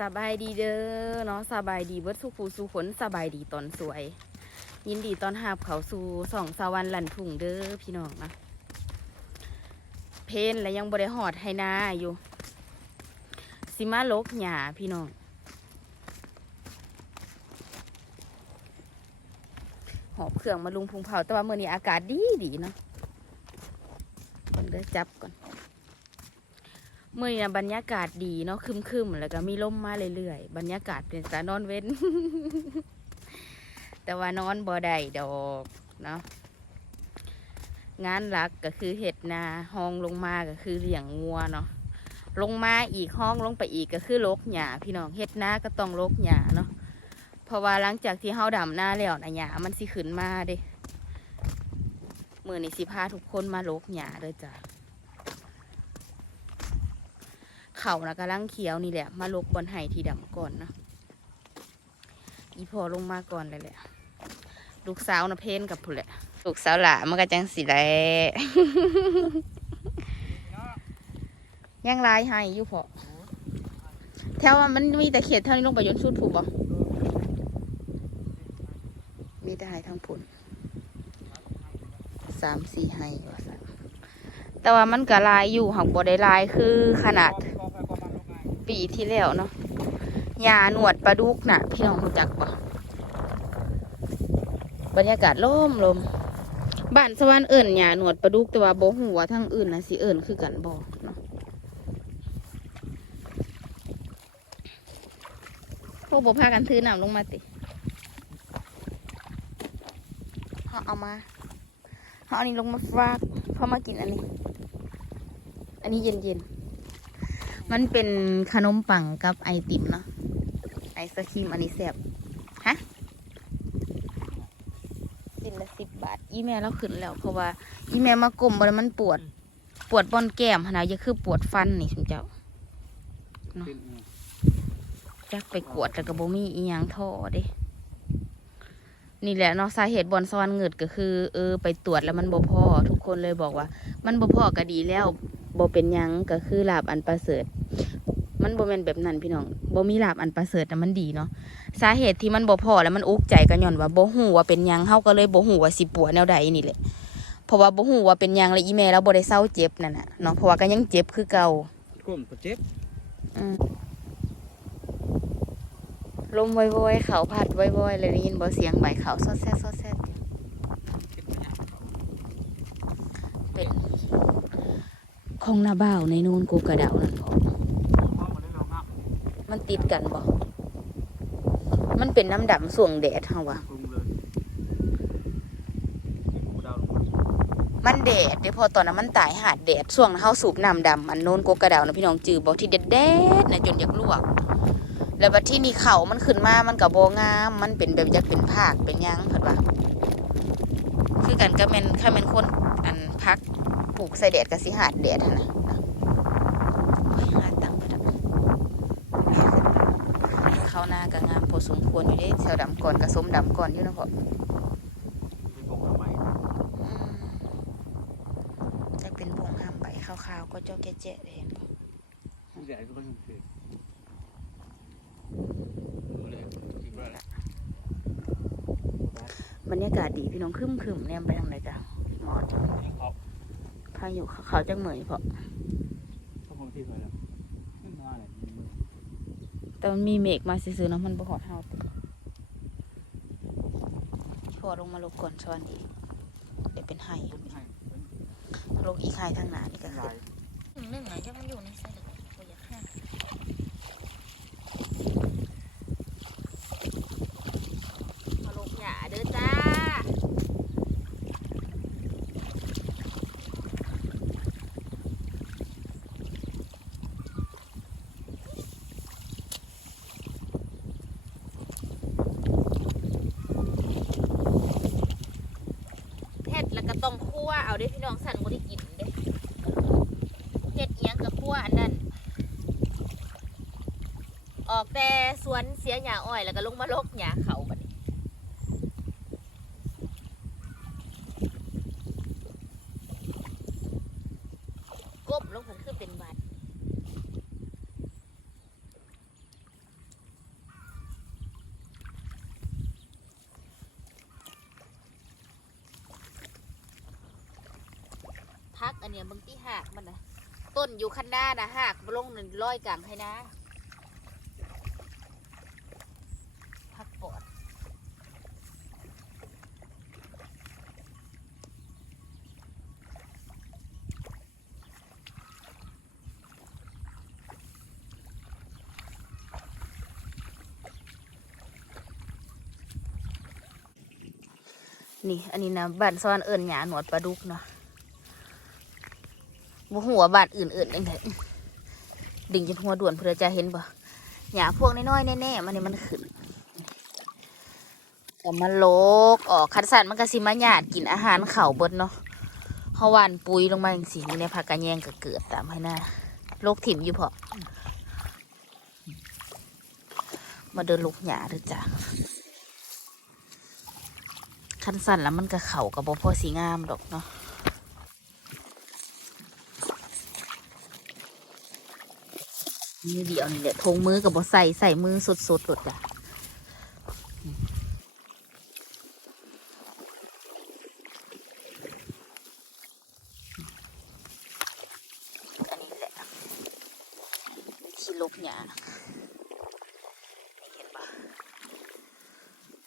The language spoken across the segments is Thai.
สบายดีเด้อเนาะสบายดีเบิดสุขูสุขนสบายดีตอนสวย ยินดีตอนหาบเขาสู่สองสวรรค์หลันทุ่งเด้อพี่น้องนะเพนและยังบริหอดให้นาอยู่สิมาลกหญ้าพี่น้องหอบเครื่องมาลุงพุงเผาแต่ว่าเมื่อนี้อากาศดีดีเนาะมันเด้อจับก่อน เมื่อนะบรรยากาศดีเนาะคึมๆแล้วก็มีลมมาเรื่อยๆบรรยากาศเป็นสานอนเว้น แต่ว่านอนบ่ได้ดอกเนาะงานหลักก็คือเห็ดนาห้องลงมาก็คือเลี้ยงงัวเนาะลงมาอีกห้องลงไปอีกก็คือลกหญ้าพี่น้องเห็ดนาก็ต้องลกหญ้าเนาะเพราะว่าหลังจากที่เฮาดำหน้าแล้วนะหญ้ามันสิขึ้นมาเด้มือนี้สิพาทุกคนมาลกหญ้าเลยจ้ะ เขานะกำลังเขียวนี่แหละ มาลกบอลไห้ที่ดำก่อนเนาะอีพอลงมาก่อนเลยแหละลูกสาวนะเพนกับผู้แหละลูกสาวหละมันก็จังสิแหละยังลายให้อยู่พอแถวว่ามันมีแต่เขตเท่านี้ลงไปยนต์ชุดผูกบ่มีแต่ให้ทางผุนสามสี่ให้ว่าซั่นแต่ว่ามันก็ลายอยู่หักบ่ได้ลายคือขนาด ปีที่แล้วเนาะยาหนวดปลาดุกน่ะ พี่น้องรู้จักปะบรรยากาศล่มลมบ้านสวรรค์เอิ่นยาหนวดปลาดุกแต่ว่าบ่หัวทั้งอื่นนะสิเอิ่นคือกันบ่เนาะพวกบ่พากันถือน้ำลงมาติเขาเอามาเขาเอาอันนี้ลงมาฟากเพอมากินอันนี้ อันนี้เย็นเย็นๆ มันเป็นขนมปังกับไอติมเนาะไอศครีมอันนี้แซ่บฮะสินละสิบบาท อีแม่เราขึ้นแล้ว เพราะว่า อีแม่มากลมบนมันปวด ปวดบอนแก้มหนนะอย่าคือปวดฟันนี่ชุมเจ้าจักไปกวดแต่กระโบมีอีหยังท่อเด้นี่แหละเนาะสาเหตุบอลซ้อนเงิดก็คือ เออ ไปตรวจแล้วมันบ่พอทุกคนเลยบอกว่า มันบ่พอก็ดีแล้ว บ่เป็นหยังก็คือลาบอันประเสริฐ มันบ่แม่นแบบนั้นพี่น้องบ่มีลาบอันประเสริฐแต่มันดีเนาะสาเหตุที่มันบ่พอแล้วมันอุกใจก็ย้อนว่าบ่ฮู้ว่าเป็นหยังเฮาก็เลยบ่ฮู้ว่าสิปวดแนวใดนี่แหละเพราะว่าบ่ฮู้ว่าเป็นหยังแล้วอีแม่เราบ่ได้เศร้าเจ็บนั่นน่ะเนาะเพราะว่าก็ยังเจ็บคือเก่าก้มก็เจ็บอืมลมว่อยๆเขาพัดว่อยๆเลยได้ยินบ่เสียงใบเขาซอดแซดซอดแซดเจ็บเนี่ยเป็น ของนาบ่าวในนูนกูกระเดานั่นพอพ่อมาได้ลองงับมันติดกันบ่มันเป็นน้ำดำส่วงแดดเฮาวะปรุงเลยกูดาวลงมามันแดดเดี๋ยวพอตอนนั้นมันตายหาดแดดส่วงเฮาสูบน้ำดำอันโน้นกูกระเดานะพี่น้องจือบ่ที่แดดแดดนะจนอยากลวก แล้วบัดที่นี่เขามันขึ้นมา มันก็บ่งาม มันเป็นแบบอยากเป็นภาคเป็นยังเพิ่นว่า คือกันก็แม่นถ้าแม่นคนอันพัก ปลูกใส่แดดก็สิหาดแดดหั่นนะโอ้ยหาตังค์ก็ได้เข้าหน้าก็งามพอสมควรอยู่เด้แถวดำก่อนก็สมดำก่อนอยู่เนาะพ่อไปปรุงทำไมอืมจะเป็นพวงห้ามใบขาวๆก็เจ้าแก่เจ๊เลยเห็นบ่ผู้ใหญ่ก็ต้องเสกดูเลยจริงว่าละบรรยากาศดีพี่น้องครึมๆเนี่ยไปทางไหนจ้ะหมอนออก พายุเขาจังเหมยพอก็คงที่ไปแล้วไม่มาเลยแต่มันมีเมฆมาซื่อๆเนาะมันบ่ฮอดเฮาติพอลงมาลงก่อนสวัสดีเดี๋ยวเป็นไห้ให้ลงอีกไห้ทางหน้านี่ก็ลาคือยหนึ่งไหนจะมันอยู่ในไส้บ่อยากห้ามาลงหยาเด้อจ้า เฮ็ดแล้วก็ต้อง วเด้พี่น้องสั่นบ่ได้กินเด้เจ็ดเอียงกับขั้วอันนั้น ออกแต่สวนเสียหญ้าอ้อยแล้วก็ลงมาลกหญ้าเขาบัดนี้กบลงมันคือเป็นบาด อันเนี้ยบางที่หักมันนะต้นอยู่ข้างหน้านะหักลงหนึ่งร้อยกลางให้นะพักปอดนี่ อันนี้นะบ้านซ้อนเอิญหยาหนวดปลาดุกเนาะ บ่หัวบานอื่นๆเองเถอะดิ่งจนหัวด่วนเพื่อจะเห็นบ่หยาพวกน้อยๆแน่ๆมันนี่มันขึ้นก็มันโลกออกคันสันมันก็สิมาหยาดกินอาหารเข่าเบดเนาะเฮาหวานปุ๋ยลงมาจังซี่นี่ในผักกระแยงก็เกิดตามให้หน้าโลกถิ่มอยู่พอมาเดินลูกหยาเด้อจ้ะคันสั่นแล้วมันก็เข่ากับบ่พอสีงามดอกเนาะ มือเดียวนี่แหละทงมือกับบใส่ใส่มือสดๆหลดอะอันนี้แหละขี้ลกหยานี่เห็นปะ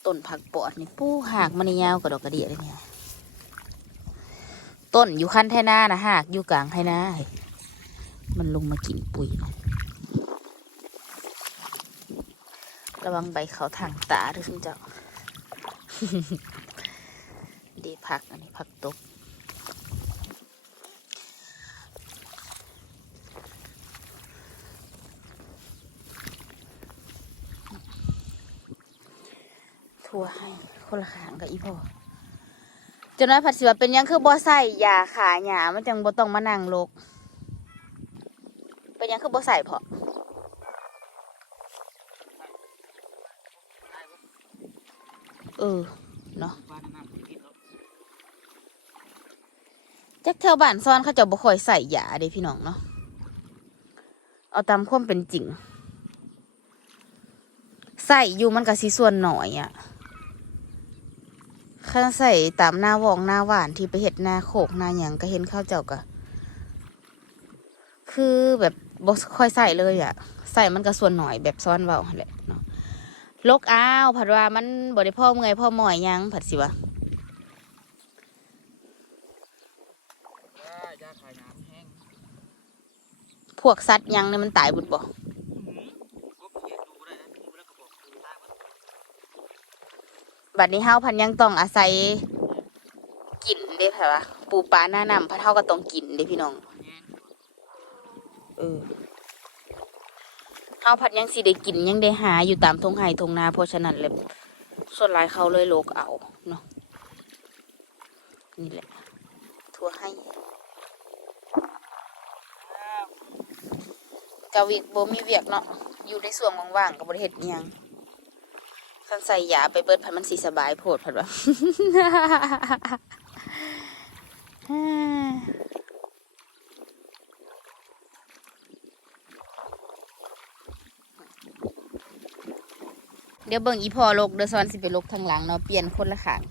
ต้นผักปอดนี่ปูหากมันยาวกว่าดอกกระเดียเลยเนี่ย ต้นอยู่ขั้นไทนานะหากอยู่กลางไทนาเฮ้ยมันลงมากินปุ๋ยนะ ระวังใบเขาทางตาด้วยคุณเจ้าดีผักอันนี้ผักตบทั่วให้คนละขางกับอีพ่อจนน้อยผัดสิว่าเป็นยังคือบ่ใส่ยาขาหยามันจังบ่ต้องมานั่งโลก เป็นยังคือบ่ใส่พอ เออเนาะบ้าแล้วจักแถวบ้านซ่อนเขาเจะบ่ค่อยใส่ยาเด้พี่น้องเนาะเอาตามความเป็นจริง ใส่อยู่มันก็สิส่วนหน่อยอะ่ะข้าใส่ตามหน้าวองหน้าหวานที่ไปเห็ดหน้าโขกหน้าหยังก็เห็นข้าวเจ้าก็คือแบบบ่ค่อยใส่เลยอะ่ะ ใส่มันก็ส่วนหน่อยแบบซ้อนเบาแหละเนาะ ลกอ้าวผัดว่ามันบ่ได้พ่อเมื่อยพ่อหมอยยังผัดสิวะพวกสัตว์ยังเนี่ยมันตายบุดบ่ก็เขียนดูได้นะดูแล้วก็บอกดูได้ว่าบัดนี้เฮาพันยังต้องอาศัยกินเด้ค่ะวะปูปลาหน้าน้ำพันเฮาก็ต้องกินเด้พี่น้อง แง่ เออเฮาพัดยังสิได้กินยังได้หาอยู่ตามทงไห่ทงนาเพราะฉะนั้นเลยส่วนหลายเขาเลยโลกเอาเนาะนี่แหละทั่วให้กะวิกบ่มีเวียกเนาะอยู่ในส่วงว่างๆก็บ่ได้เฮ็ดยังคันใส่ยาไปเบิดพันมันสิสบายโพดพัดว่า เดี๋ยวเบิ่งอีพอลกเดยวซอนสิไปลกทางหลังเนาะเปลี่ยนคนละขาง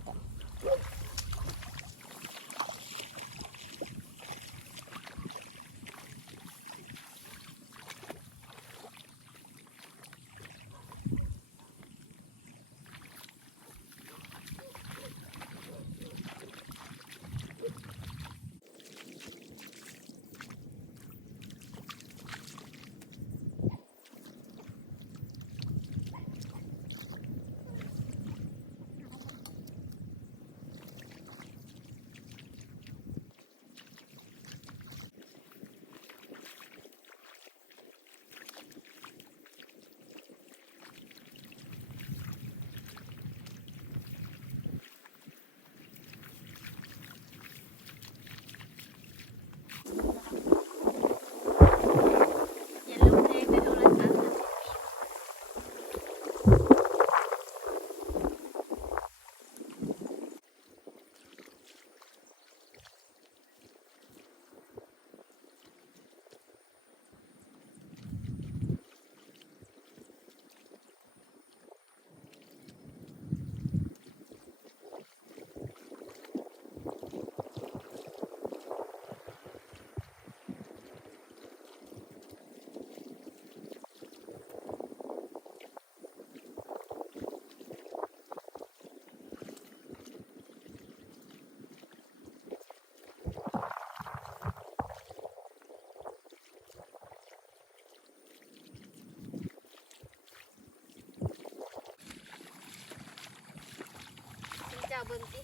ก่อนเบิ่งสิ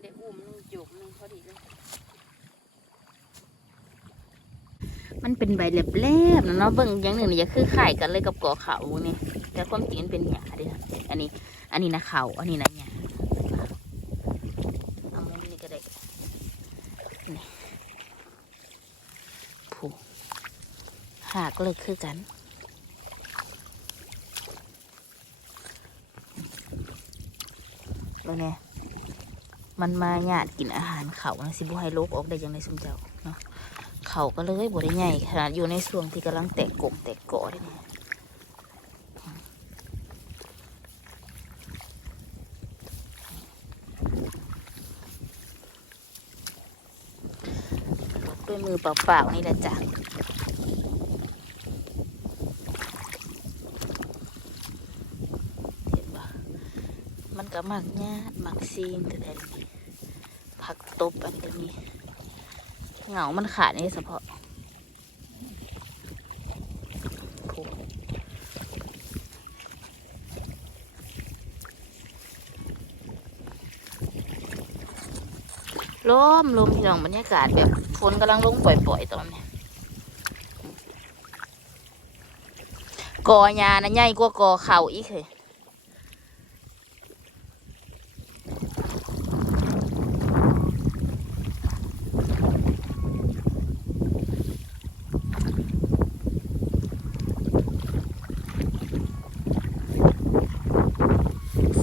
เดี๋ยวอุ้มหนึงจุกนึงพอดีเลย มันเป็นใบแหลบๆนะเนาะเบิ่งอย่างหนึ่งนี่จะคือไข่กันเลยกับกอเขาเนี่ยแต่ความจริงมันเป็นหญ้าดิอันนี้ อันนี้นะเขาอันนี้นะหญ้าเอามุมนี้ก็ได้นี่ผูหากเลยคือกัน แล้วเนี่ยมันมาหยาดกินอาหารเขานะสิบุให้โลกออกได้ยังในสมเจ้าเนาะเขาก็เลยบได้ใหญ่ขนาดอยู่ในช่วงที่กำลังแตกกบแตกกาะได้เนี่ยด้วยมือเปล่าๆนี่แหละจ้ะเห็นปะ มัก็มักญาติมักซีนแต่แต่นี่ผักตบอันก็มีเหงามันขาดนี่เฉพาะผูลมลมพี่น้องบรรยากาศแบบฝนกำลังลงปล่อยๆตอนนี้กอหญ้านะใหญ่กว่ากอเข่าอีกเลย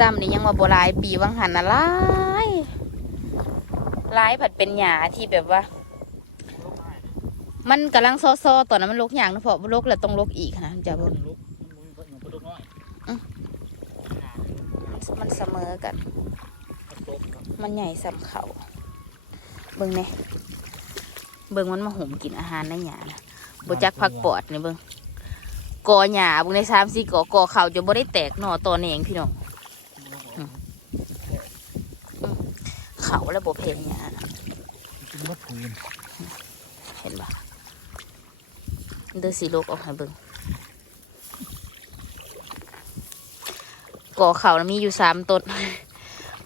ซ้ำนี่ยังว่าโบหลายปีวังหันนะหลายหลายผัดเป็นหยาที่แบบว่า มันกำลังซอซอๆตอนนั้นมันลกอย่างนะเพราะลกแล้วต้องลกอีกนะจะบ่มันลุกมันเสมอกัน มันใหญ่สำเขาเบิ่งเนี่ยเบิ่งมันมาห่มกินอาหารในหยานะบจักพักปอดนี่เบิ่งกอหยาเบิ่งในสามสี่กอกอเข่าจะบ่ได้แตกหน่อตอนเองพี่น้อง เขาแล้วบ่เพลหยานะกินมะพร้าวเห็นปะเดือสีโลกออกให้เบิ่งก่อเขานะมีอยู่สามต้น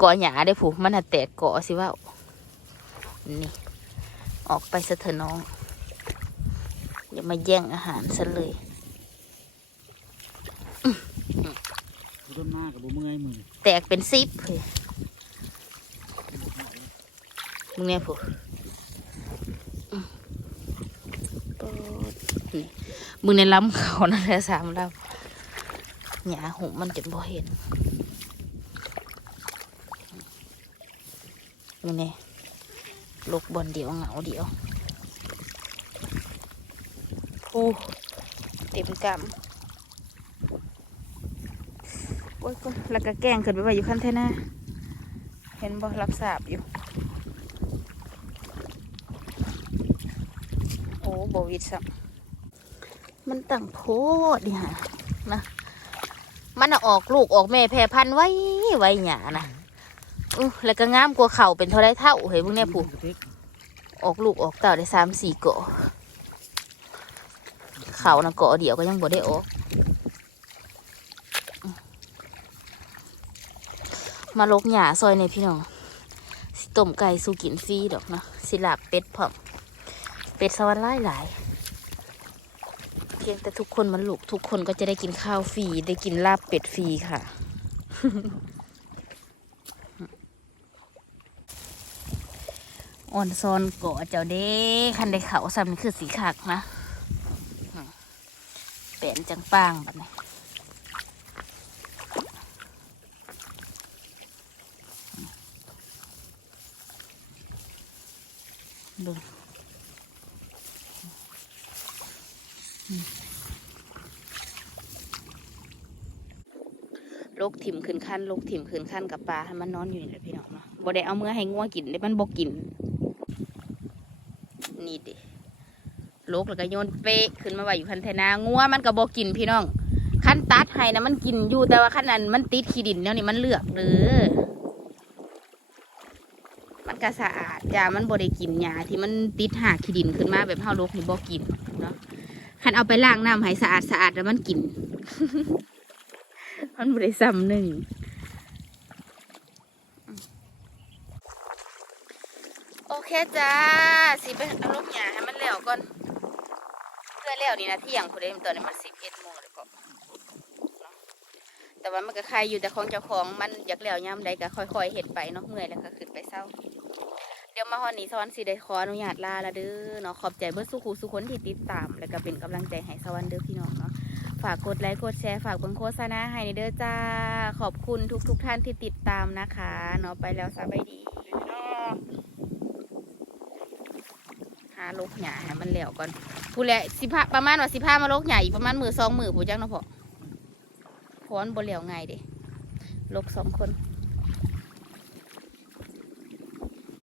ก่อหยาได้อผูมันหัดแตกก่อสิว่านี่ ออกไปสะเถอะน้อง อย่ามาแย่งอาหารฉันเลยต้นหน้ากับบุ้เมื่อยมือแตกเป็นซิปเลย มึงเนี่ยผูอืมปึ๊ดนี่มึงในล้ำเขานั่นแหละสามลำหยาหุมันจนบ่เห็นมึงเนี่ยลูกบอลเดียวเหงาเดียวผู้เต็มกำโอ้ยก็แล้วก็แกงขึ้นไปไว้อยู่ขั้นเท่น่าเห็นบ่รับสาบอยู่ โอ้ บวิดสัมันตั้งโพดดิฮะนะมันออกลูกออกแม่แพร่พันไว้ไว้หยานะอื้อแล้วก็งามกว่าเข่าเป็นเท่าไรเท่าเฮ้ยพวกเนี้ยผูกออกลูกออกเต่าได้สามสี่เกาะเข่านะเกาะเดียวก็ยังบ่ได้ออกมาลกหยาซอยในพี่น้องสิต้มไก่สูกินฟรีดอกนะสิลาบเป็ดพร้อม เป็ดสวรรค์หลายหลายเพียงแต่ทุกคนมันลูกทุกคนก็จะได้กินข้าวฟรีได้กินลาบเป็ดฟรีค่ะอ่อนซอนเกาะเจ้าเด้คันได้เขาซ้ำนี่คือสีขักนะแปลนจังปางแบัดนี้เบิ่ง ลกถิ่มขึ้นขั้นลกถิ่มขึ้นขั้นกับปลาให้มันนอนอยู่นี่แหละพี่น้องเนาะบ่ได้เอาเมื่อให้งัวกินได้มันบ่กิน นี่ดิลกแล้วก็โยนเป๊ะขึ้นมาไว้อยู่คันเทนางัวมันก็บ่กินพี่น้องขั้นตัดให้นะมันกินอยู่แต่ว่าขั้นนั้นมันติดขี้ดินแล้วนี่มันเลือกเด้อมันก็สะอาดจ้ามันบ่ได้กินหญ้าที่มันติดหากขี้ดินขึ้นมาแบบเฮาลกนี่บ่กินเนาะ คันเอาไปล้างน้ำให้สะอาดสะอาดแล้วมันกิน มันบริซ้ำหนึ่งโอเคจ้าสิไปเอาลูกหยาให้มันแล้วก่อนเพื่อแล้วนี่นะที่อย่างผู้ใดมันตอนนี้มันสิบเอ็ดโมงเลยก็แต่ว่ามันก็ใครอยู่แต่ของเจ้าของมันอยากแล้วย่ำใดก็ค่อยๆเห็ดไปเนาะเมื่อยแล้วก็ขึ้นไปเศร้า เดี๋ยวมาฮอนนี้สวรรค์สิได้ขออนุญาตลาละเด้อเนาะขอบใจเบิดสุขูสุคนที่ติดตาม แล้วก็เป็นกำลังใจให้สวรรค์เด้อพี่น้องเนาะฝากกดไลค์กดแชร์ฝากเบังโฆษณาให้นเด้อจ้า ขอบคุณทุกๆทท่านที่ติดตามนะคะเนาะไปแล้วสบายดีเนาะหาลูกหยาให้มันแล้วก่อนผู้แหละสิพาประมาณว่าสิพามาลูกหยาอีกประมาณมือสองมือผู้จังเนาะพอพอนบ่แล้วง่ายเด้ลูกสองคน